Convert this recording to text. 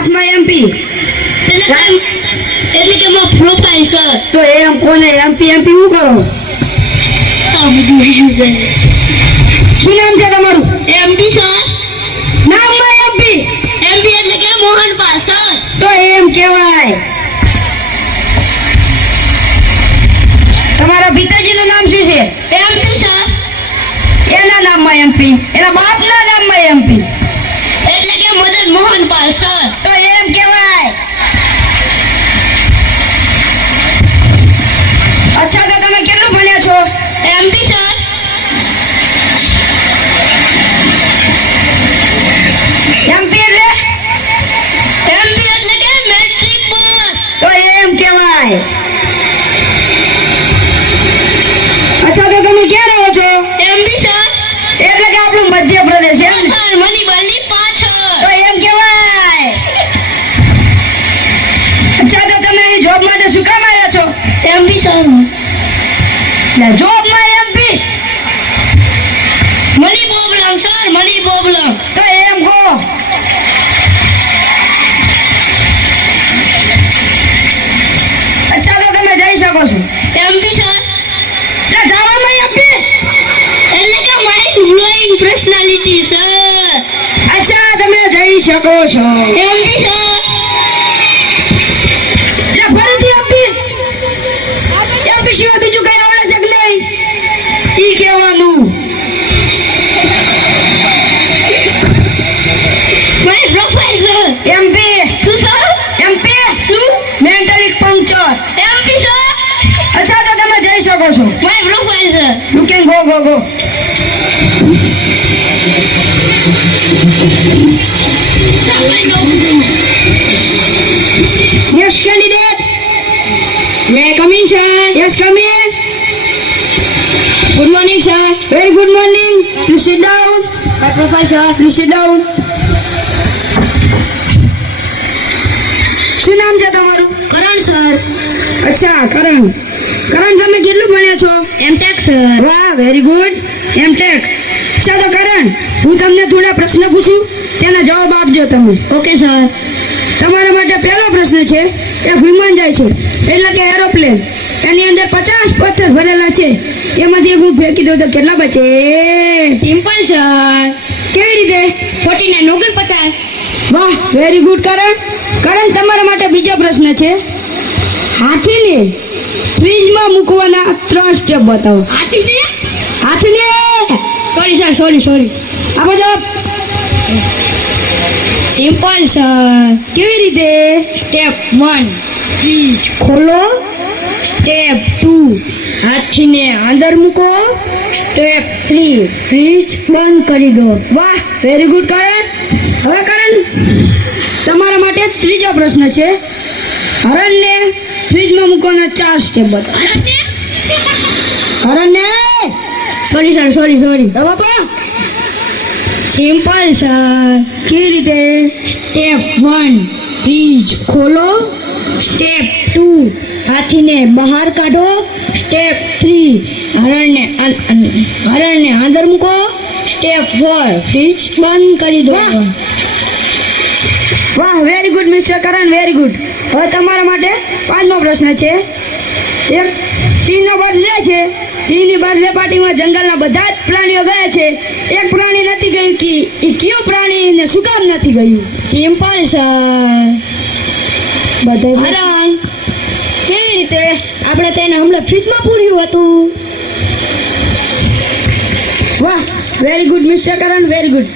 હાથમાં એમપી એટલે કે મો પ્રોફાઇલ સર તો એમ કોને એમપી એમપી હું કરો આ બધું વિશ્વ છે શું નામ છે તમારું એમપી સર નામમાં એમપી એમપી એટલે કે મોહનપાલ સર તો એમ કહેવાય તમારા પિતાજીનું નામ શું છે એમપી સર એના નામમાં એમપી એના બાપના નામમાં એમપી એટલે કે મદન મોહનપાલ સર તો એમ કહેવાય અચ્છા તો તમે કેટલું ભણ્યા છો એમપી સર એમપી એટલે એમપી એટલે કે મેટ્રિક પાસ તો એમ કહેવાય અચ્છા તો તમે ક્યાં રહો છો એમપી સર એટલે કે આપણું મધ્યપ્રદેશ એમ ને? સર મણિબલની પાછળ તો એમ કહેવાય અચ્છા તો તમે અહીં જોબ માટે શું કામ આવ્યા છો એમપી સર જોબમાં MP money problem sir money problem તો એમ કહો અચ્છા તો તમે જઈ શકો છો એમપી સર જવામાં એમપી એટલે કે માઇન્ડ બ્લોઈંગ પર્સનાલિટી સર અચ્છા તમે જઈ શકો છો એમપી સર ફરીથી એમપી એમપી સિવાય બીજું કઈ આવડે છે કે નહીં ઈ કહેવાનું માય પ્રોફાઇલ સર એમપી શું સર એમપી શું મેન્ટલી પંક્ચર એમપી સર અચ્છા તો તમે જઈ શકો છો my profile sir you can go next candidate may coming sir yes come in good morning sir very good morning please sit down my profile sir please sit down શું નામ છે તમારું કરણ સર અચ્છા કરણ તમે કેટલું ભણ્યા છો એમટેક સર વાહ વેરી ગુડ એમટેક અચ્છા તો કરણ હું તમને થોડા પ્રશ્ન પૂછું તેના જવાબ આપજો તમે ઓકે સર તમારા માટે પહેલો પ્રશ્ન છે એક વિમાન જાય છે એટલે કે એરોપ્લેન એની અંદર 50 પથ્થર ભરેલા છે એમાંથી એક હું ફેંકી દઉં તો કેટલા બચે સિમ્પલ સર કેવી રીતે 49 49 વાહ વેરી ગુડ કરણ તમારા માટે બીજો પ્રશ્ન છે હાથીને ફ્રીજમાં મૂકવાના 3 સ્ટેપ બતાવો હાથીને સોરી સર સોરી આપો જવાબ સિમ્પલ સર કેવી રીતે સ્ટેપ 1 ફ્રીજ ખોલો સ્ટેપ 2 હાથીને અંદર મૂકો સ્ટેપ 3 ફ્રીજ બંધ કરી દો વાહ વેરી ગુડ કરણ હવે કરણ તમારા માટે ત્રીજો પ્રશ્ન છે હરણને ફ્રીજમાં મૂકવાના 4 સ્ટેપ બતાવો હરણને સોરી સર સોરી જવાબ આપો સિમ્પલ સર કેવી રીતે સ્ટેપ 1 ફ્રીજ ખોલો સ્ટેપ 2 હાથીને બહાર કાઢો સ્ટેપ 3 હરણને અંદર મૂકો સ્ટેપ 4 ફ્રીજ બંધ કરી દો વાહ. વાહ વેરી ગુડ મિસ્ટર કરણ વેરી ગુડ હવે તમારા માટે 5મો પ્રશ્ન છે એક સિંહનો બર્થડે છે સિંહની બર્થડે પાર્ટીમાં જંગલના બધા જ પ્રાણીઓ ગયા છે એક પ્રાણી નથી ગયું કે એ કયું પ્રાણી ને શું કામ નથી ગયું સિમ્પલ સર બધા હરણ કેવી રીતે આપણે તેને હમણાં ફ્રીજમાં પૂર્યું હતું વાહ વેરી ગુડ મિસ્ટર કરણ વેરી ગુડ